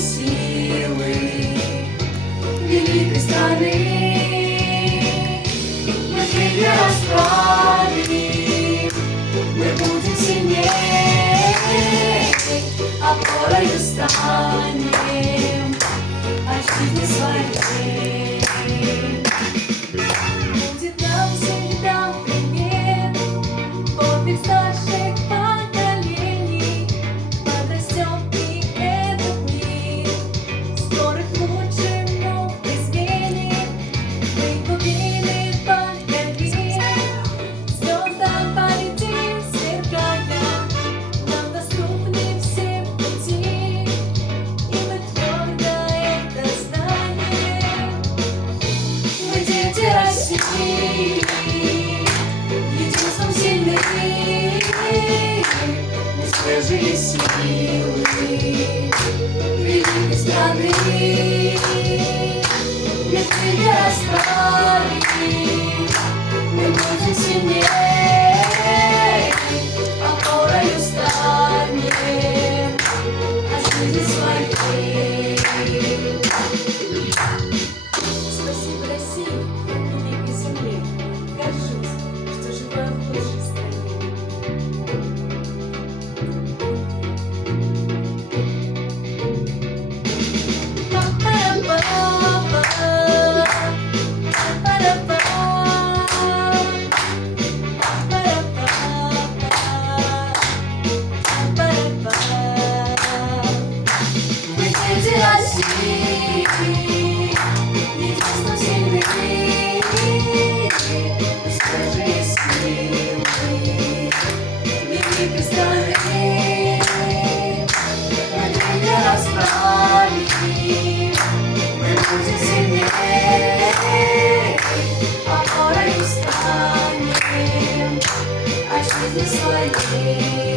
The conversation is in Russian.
силы великой страны. Мы крылья расправим, мы будем сильнее, опорою станем от жизни своей. Будет нам всегда пример, подвиг старших поколений. Подрастем и этот мир скоро к лучшему изменит. Мы глубины покорим, звездам полетим, сверкая. Нам доступны все пути, и мы твердо это знаем. Мы дети России, единством сильны, мы свежие силы великой страны. Мы крылья расправим, мы будем сильнее, опорою станем от жизни своей. Спасибо России, великой земле, горжусь, что живу в лучшей стране. Мы дети России, единством сильны, мы свежие силы великой страны. Мы крылья расправим, мы будем сильнее, опорою станем от жизни своей.